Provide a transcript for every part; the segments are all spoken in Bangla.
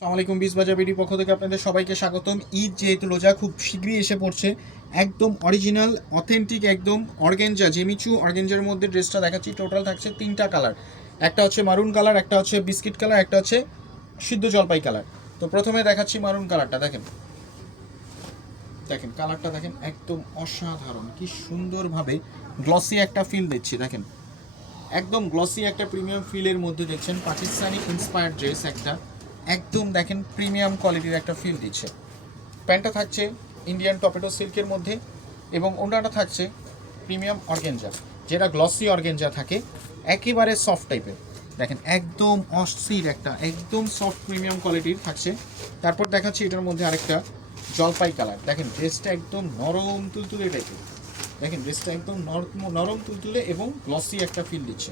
আসসালামু আলাইকুম, বিজবাজার বিডি পক্ষ থেকে আপনাদের সবাইকে স্বাগতম। ঈদ যেহেতু রোজা খুব শীঘ্রই এসে পড়ছে, একদম অরিজিনাল অথেন্টিক একদম অর্গেঞ্জা জেমিচু অর্গেঞ্জার মধ্যে ড্রেসটা দেখাচ্ছি। টোটাল থাকছে তিনটা কালার, একটা হচ্ছে মারুন কালার, একটা হচ্ছে বিস্কিট কালার, একটা হচ্ছে সিদ্ধ জলপাই কালার। তো প্রথমে দেখাচ্ছি মারুন কালারটা। দেখেন দেখেন কালারটা দেখেন, একদম অসাধারণ, কি সুন্দরভাবে গ্লসি একটা ফিল দিচ্ছি। দেখেন একদম গ্লসি একটা প্রিমিয়াম ফিলের মধ্যে দেখছেন, পাকিস্তানি ইন্সপায়ার্ড ড্রেস একটা, একদম দেখেন প্রিমিয়াম কোয়ালিটির একটা ফিল দিচ্ছে। প্যান্টটা থাকছে ইন্ডিয়ান টপেটো সিল্কের মধ্যে এবং ওড়নাটা থাকছে প্রিমিয়াম অর্গেঞ্জা, যেটা গ্লসি অর্গেঞ্জা থাকে, একেবারে সফট টাইপের। দেখেন একদম অস্থির একটা একদম সফট প্রিমিয়াম কোয়ালিটির থাকছে। তারপর দেখাচ্ছি এটার মধ্যে আরেকটা জলপাই কালার। দেখেন ড্রেসটা একদম নরম তুলতুলে টাইপের, দেখেন ড্রেসটা একদম নরম তুলতুলে এবং গ্লসি একটা ফিল দিচ্ছে।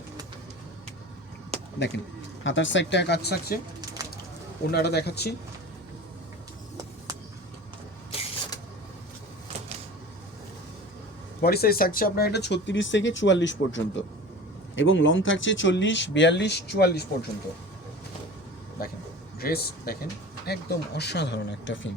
দেখেন হাতার সাইডটা কাজ থাকছে, ওড়নাটা দেখাচ্ছি। বডি সাইজ থাকছে আপনার এটা 36 থেকে 44 পর্যন্ত এবং লং থাকছে 40, 42, 44 পর্যন্ত। দেখেন ড্রেস দেখেন একদম অসাধারণ একটা ফিল।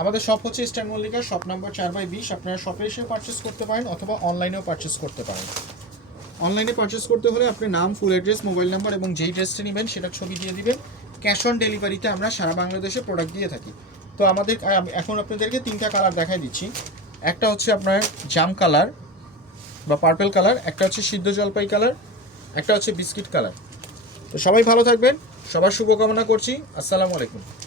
আমাদের শপ হচ্ছে ইস্টার্ন মল্লিকা, শপ নাম্বার 4/20। আপনারা শপে এসে পারচেস করতে পারেন অথবা অনলাইনেও পারচেস করতে পারেন। অনলাইনে পারচেস করতে হলে আপনি নাম, ফুল অ্যাড্রেস, মোবাইল নাম্বার এবং যেই ড্রেসটা নেবেন সেটার ছবি দিয়ে দিবেন। ক্যাশ অন ডেলিভারিতে আমরা সারা বাংলাদেশে প্রোডাক্ট দিয়ে থাকি। তো আমাদের এখন আপনাদেরকে তিনটা কালার দেখাই দিচ্ছি। একটা হচ্ছে আপনার জাম কালার বা পার্পল কালার, একটা হচ্ছে সিদ্ধ জলপাই কালার, একটা হচ্ছে বিস্কিট কালার। তো সবাই ভালো থাকবেন, সবার শুভকামনা করছি। আসসালামু আলাইকুম।